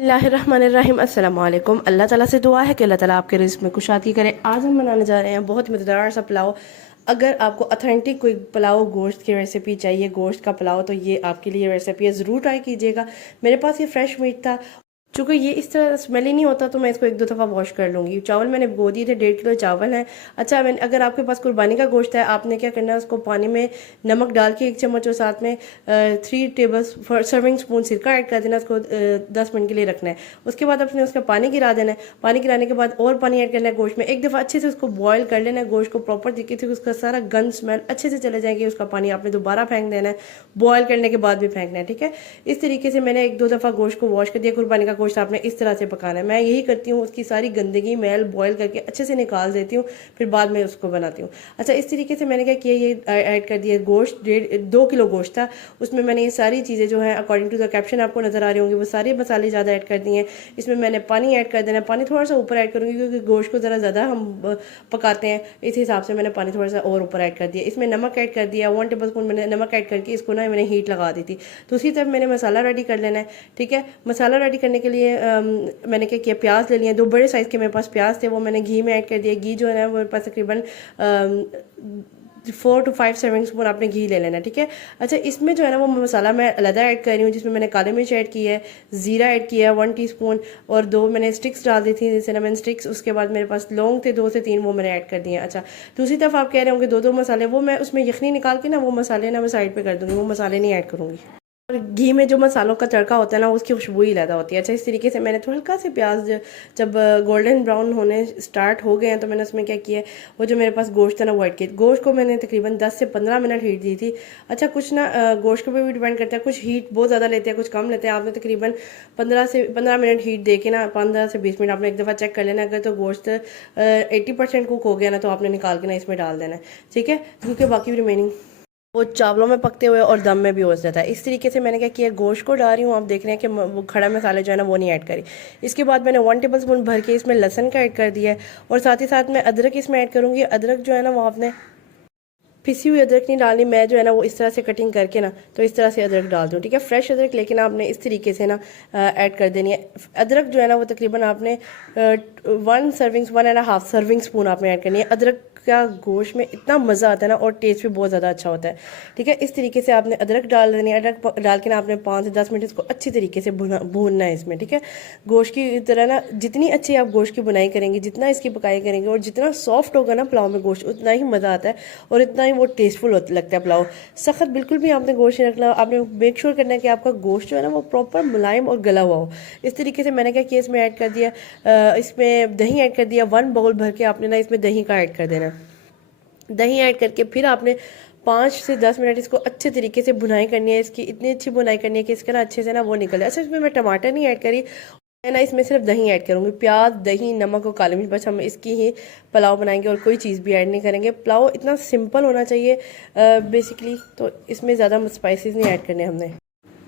बिस्मिल्लाहिर्रहमानिर्रहीम अस्सलाम वालेकुम। अल्लाह ताला से दुआ है कि अल्लाह ताला आपके रिज़्क़ में कुशादगी करे। आज हम बनाने जा रहे हैं बहुत मज़ेदार सा पुलाव। अगर आपको ऑथेंटिक कोई पुलाव गोश्त की रेसिपी चाहिए, गोश्त का पुलाव, तो ये आपके लिए रेसिपी है, ज़रूर ट्राई कीजिएगा। मेरे पास ये फ्रेश मीट था, चूँकि ये इस तरह स्मेली नहीं होता तो मैं इसको एक दो दफ़ा वॉश कर लूँगी। चावल मैंने भिगो दिए थे, 1.5 किलो चावल है। अच्छा, मैंने अगर आपके पास कुर्बानी का गोश्त है, आपने क्या करना है, उसको पानी में नमक डाल के 1 चम्मच और साथ में 3 टेबल सर्विंग स्पून सिरका ऐड कर देना। उसको 10 मिनट के लिए रखना है। उसके बाद आपने उसका पानी गिरा देना है। पानी गिराने के बाद और पानी ऐड करना है गोश्त में। एक दफ़ा अच्छे से उसको बॉयल कर लेना है गोश्त को प्रॉपर तरीके से, उसका सारा गंद स्मेल अच्छे से चले जाएंगे। उसका पानी आपने दोबारा फेंक देना है, बॉयल करने के बाद भी फेंकना है, ठीक है। इस तरीके से मैंने एक दो दफ़ा गोश्त को वॉश कर दिया। कुर्बानी का गोश्त आपने इस तरह से पकाना है। मैं यही करती हूँ, उसकी सारी गंदगी मैल बॉयल करके अच्छे से निकाल देती हूँ, फिर बाद में उसको बनाती हूँ। अच्छा, इस तरीके से मैंने क्या किया, ये ऐड कर दिया गोश्त। 2 किलो गोश्त था, उसमें मैंने ये सारी चीज़ें जो है अकॉर्डिंग टू द कैप्शन आपको नजर आ रही होंगी, वो सारे मसाले ज़्यादा ऐड कर दिए हैं। इसमें मैंने पानी ऐड कर देना है। पानी थोड़ा सा ऊपर ऐड करूँगी क्योंकि गोश्त को ज़रा ज़्यादा हम पकाते हैं, इस हिसाब से मैंने पानी थोड़ा सा और ऊपर ऐड कर दिया। इसमें नमक ऐड कर दिया, 1 टेबल स्पून मैंने नमक ऐड करके इसको ना मैंने हीट लगा दी थी। दूसरी तरफ मैंने मसाला रेडी कर लेना है, ठीक है। मसाला रेडी करने के लिए मैंने क्या किया, प्याज ले लिए, 2 बड़े साइज़ के मेरे पास प्याज थे, वो मैंने घी में ऐड कर दिया। घी जो है ना, वो मेरे पास तकरीबन 4 to 5 सर्विंग स्पून आपने घी ले लेना, ठीक है। अच्छा, इसमें जो है ना वो मसाला मैं अलग ऐड कर रही हूँ, जिसमें मैंने काली मिर्च ऐड की है, ज़ीरा ऐड किया है 1 टीस्पून, और 2 मैंने स्टिक्स डाल दी थी, जैसे ना मैंने स्टिक्स। उसके बाद मेरे पास लौंग थे 2 से 3, वो मैंने ऐड कर दिए। अच्छा, दूसरी तरफ आप कह रहे होंगे 2-2 मसाले, वो मैं उसमें यखनी निकाल के ना वो मसाले ना मैं साइड पर कर दूँगी, वो मसाले नहीं ऐड करूँगी। और घी में जो मसालों का तड़का होता है ना, उसकी खुशबू ही अलग होती है। अच्छा, इस तरीके से मैंने थोड़ा हल्का से प्याज जब गोल्डन ब्राउन होने स्टार्ट हो गए हैं, तो मैंने उसमें क्या किया, वो जो मेरे पास गोश्त है ना, वो ऐड किया। गोश्त को मैंने तकरीबन 10 से 15 मिनट हीट दी थी। अच्छा, कुछ ना गोश्त के ऊपर भी डिपेंड करता है, कुछ हीट बहुत ज़्यादा लेते हैं, कुछ कम लेते हैं। आपने तकरीबन 15 मिनट हीट दे के ना, 15 से 20 मिनट आपने एक दफ़ा चेक कर लेना। अगर तो गोश्त 80% कुक हो गया ना, तो आपने निकाल के ना इसमें डाल देना है, ठीक है, क्योंकि बाकी रिमेनिंग वो चावलों में पकते हुए और दम में भी हो जाता है। इस तरीके से मैंने क्या किया, गोश्त को डाल रही हूँ, आप देख रहे हैं कि वो खड़ा मसाले जो है ना वो नहीं ऐड करी। इसके बाद मैंने 1 टेबल स्पून भर के इसमें लहसन का ऐड कर दिया है, और साथ ही साथ मैं अदरक इसमें ऐड करूँगी। अदरक जो है ना वो आपने पिसी हुई अदरक नहीं डालनी, मैं जो है ना वो इस तरह से कटिंग करके ना, तो इस तरह से अदरक डाल दूँ, ठीक है। फ्रेश अदरक लेकिन आपने इस तरीके से ना ऐड कर देनी है। अदरक जो है ना वो तकरीबन आपने 1.5 सर्विंग स्पून आपने ऐड करनी है। अदरक का गोश्त में इतना मज़ा आता है ना, और टेस्ट भी बहुत ज़्यादा अच्छा होता है, ठीक है। इस तरीके से आपने अदरक डाल देनी है। अदरक डाल के ना आपने 5 से 10 मिनट इसको अच्छी तरीके से भूनना है इसमें, ठीक है। गोश्त की तरह ना, जितनी अच्छी आप गोश्त की बुनाई करेंगे, जितना इसकी पकाई करेंगे, और जितना सॉफ्ट होगा ना पुलाव में गोश्त, उतना ही मज़ा आता है और इतना ही वो टेस्टफुल लगता है पुलाव। सख्त बिल्कुल भी आपने गोश्त नहीं रखना। आपने मेक श्योर करना है कि आपका गोश्त जो है ना वो प्रॉपर मुलायम और गला हुआ हो। इस तरीके से मैंने क्या किया, इसमें ऐड कर दिया, इसमें दही ऐड कर दिया। 1 बाउल भर के आपने ना इसमें दही का ऐड कर देना। दही ऐड करके फिर आपने 5 से 10 मिनट इसको अच्छे तरीके से भुनाई करनी है। इसकी इतनी अच्छी भुनाई करनी है कि इसका ना अच्छे से ना वो निकले। अच्छा, इसमें मैं टमाटर नहीं ऐड करी, मैं ना इसमें सिर्फ दही ऐड करूँगी। प्याज, दही, नमक और काली मिर्च, बस हम इसकी ही पुलाव बनाएंगे और कोई चीज़ भी ऐड नहीं करेंगे। पुलाव इतना सिंपल होना चाहिए बेसिकली, तो इसमें ज़्यादा स्पाइसेस नहीं ऐड करने हमने।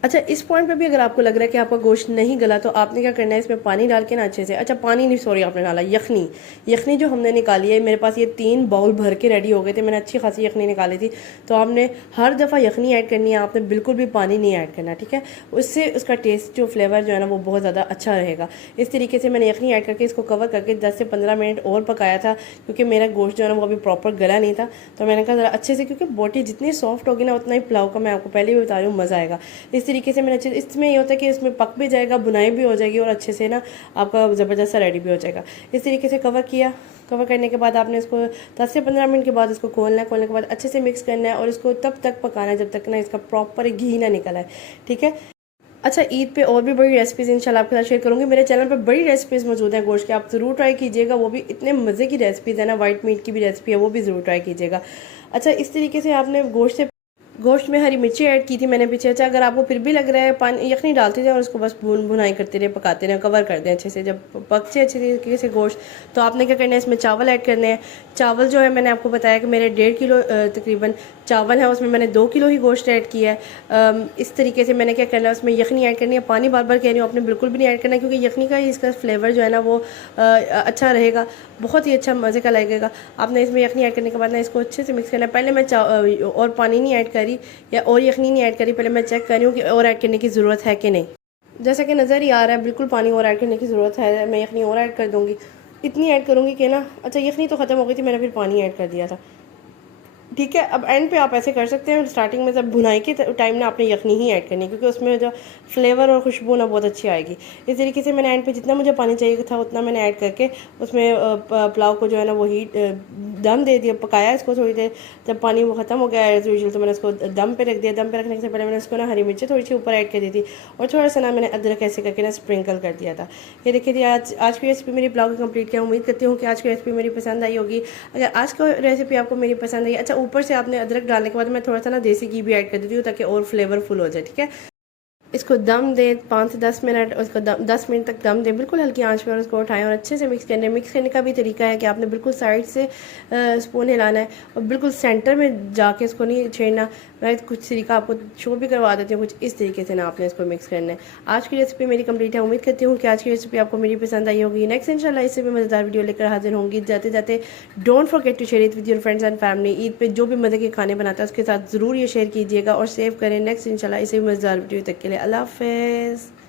अच्छा, इस पॉइंट पे भी अगर आपको लग रहा है कि आपका गोश्त नहीं गला, तो आपने क्या करना है, इसमें पानी डाल के ना अच्छे से, अच्छा पानी नहीं, सॉरी, आपने डाला यखनी जो हमने निकाली है। मेरे पास ये 3 बाउल भर के रेडी हो गए थे, मैंने अच्छी खासी यखनी निकाली थी। तो आपने हर दफ़ा यखनी ऐड करनी है, आपने बिल्कुल भी पानी नहीं ऐड करना, ठीक है। उससे उसका टेस्ट जो फ्लेवर जो है ना वो बहुत ज़्यादा अच्छा रहेगा। इस तरीके से मैंने यखनी ऐड करके इसको कवर करके 10 से 15 मिनट और पकाया था, क्योंकि मेरा गोश्त जो है ना वो अभी प्रॉपर गला नहीं था। तो मैंने कहा ज़रा अच्छे से, क्योंकि बोटी जितनी सॉफ्ट होगी ना, उतना ही पुलाव का, मैं आपको पहले भी बता रही हूँ, मज़ा आएगा। इस तरीके से मैंने अच्छे, इसमें ये होता है कि इसमें पक भी जाएगा, बुनाई भी हो जाएगी, और अच्छे से ना आपका ज़बरदस्त सा रेडी भी हो जाएगा। इस तरीके से कवर किया। कवर करने के बाद आपने इसको 10 से 15 मिनट के बाद इसको खोलना है। खोलने के बाद अच्छे से मिक्स करना है, और इसको तब तक पकाना है जब तक ना इसका प्रॉपर घी ना निकल आए, ठीक है। अच्छा, ईद पे और भी बड़ी रेसिपीज़ इंशाल्लाह आपके साथ शेयर करूँगी। मेरे चैनल पर बड़ी रेसिपीज़ मौजूद हैं गोश्त के, आप ज़रूर ट्राई कीजिएगा। वो भी इतने मज़े की रेसिपीज़ है ना, वाइट मीट की भी रेसिपी है, वो भी ज़रूर ट्राई कीजिएगा। अच्छा, इस तरीके से आपने गोश्त में हरी मिर्ची ऐड की थी मैंने पीछे। अच्छा, अगर आपको फिर भी लग रहा है, पानी यखनी डालते जाए और उसको बस भुनाई करते रहे, पकाते रहे, कवर कर दें अच्छे से। जब पक जाए अच्छे तरीके से गोश्त, तो आपने क्या करना है, इसमें चावल ऐड करने हैं। चावल जो है, मैंने आपको बताया कि मेरे 1.5 किलो तकरीबन चावल है, उसमें मैंने 2 किलो ही गोश्त ऐड किया है। इस तरीके से मैंने क्या करना है, उसमें यखनी ऐड करनी है। पानी बार बार कह रही हूँ, आपने बिल्कुल भी नहीं ऐड करना, क्योंकि यखनी का ही इसका फ्लेवर जो है ना वो अच्छा रहेगा, बहुत ही अच्छा मज़े का लगेगा। आपने इसमें यखनी ऐड करने के बाद ना इसको अच्छे से मिक्स करना है। पहले मैं और पानी नहीं ऐड करी या और यखनी नहीं ऐड करी, पहले मैं चेक कर रही हूँ कि और ऐड करने की ज़रूरत है कि नहीं। जैसा कि नज़र ही आ रहा है बिल्कुल पानी और ऐड करने की ज़रूरत है। मैं यखनी और ऐड कर दूँगी, इतनी ऐड करूँगी कि ना, अच्छा यखनी तो ख़त्म हो गई थी, मैंने फिर पानी ऐड कर दिया था। ठीक है, अब एंड पे आप ऐसे कर सकते हैं, स्टार्टिंग में जब भुनाई के टाइम ना आपने यखनी ही ऐड करनी है, क्योंकि उसमें जो फ्लेवर और खुशबू ना बहुत अच्छी आएगी। इस तरीके से मैंने एंड पे जितना मुझे पानी चाहिए था उतना मैंने ऐड करके उसमें पुलाव को जो है ना वो हीट दम दे दिया, पकाया इसको थोड़ी देर। जब पानी वो ख़त्म हो गया एज यूजुअल तो मैंने उसको दम पे रख दिया। दम पे रखने से पहले मैंने उसको ना हरी मिर्ची थोड़ी सी ऊपर ऐड कर दी थी और थोड़ा सा ना मैंने अदरक ऐसे करके ना स्प्रिंकल कर दिया था। ये देखिए जी, आज की रेसिपी मेरी पुलाव की कंप्लीट किया। उम्मीद करती हूँ कि आज की रेसिपी मेरी पसंद आई होगी। अगर आज की रेसिपी आपको मेरी पसंद आई, अच्छा ऊपर से आपने अदरक डालने के बाद मैं थोड़ा सा ना देसी घी भी ऐड कर देती हूँ ताकि और फ्लेवरफुल हो जाए। ठीक है, इसको दम दें 5 से 10 मिनट, उसको 10 मिनट तक दम दें बिल्कुल हल्की आंच पर, और उसको उठाएं और अच्छे से मिक्स करने का भी तरीका है कि आपने बिल्कुल साइड से स्पून हिलाना है और बिल्कुल सेंटर में जाके इसको नहीं छेड़ना। मैं कुछ तरीका आपको शो भी करवा देती हूँ, कुछ इस तरीके से ना आपने इसको मिक्स करना है। आज की रेसिपी मेरी कंप्लीट है। उम्मीद करती हूँ कि आज की रेसिपी आपको मेरी पसंद आई होगी। नेक्स्ट इंशाल्लाह इससे भी मज़ेदार वीडियो लेकर हाजिर होंगी। जाते जाते don't forget to share it with your friends and family. Eid पे जो भी मज़े के खाने बनाता है उसके साथ ज़रूर ये शेयर कीजिएगा और सेव करें। नेक्स्ट इंशाल्लाह इसे भी मज़ेदार वीडियो तक के लिए अल्लाह हाफ़िज़।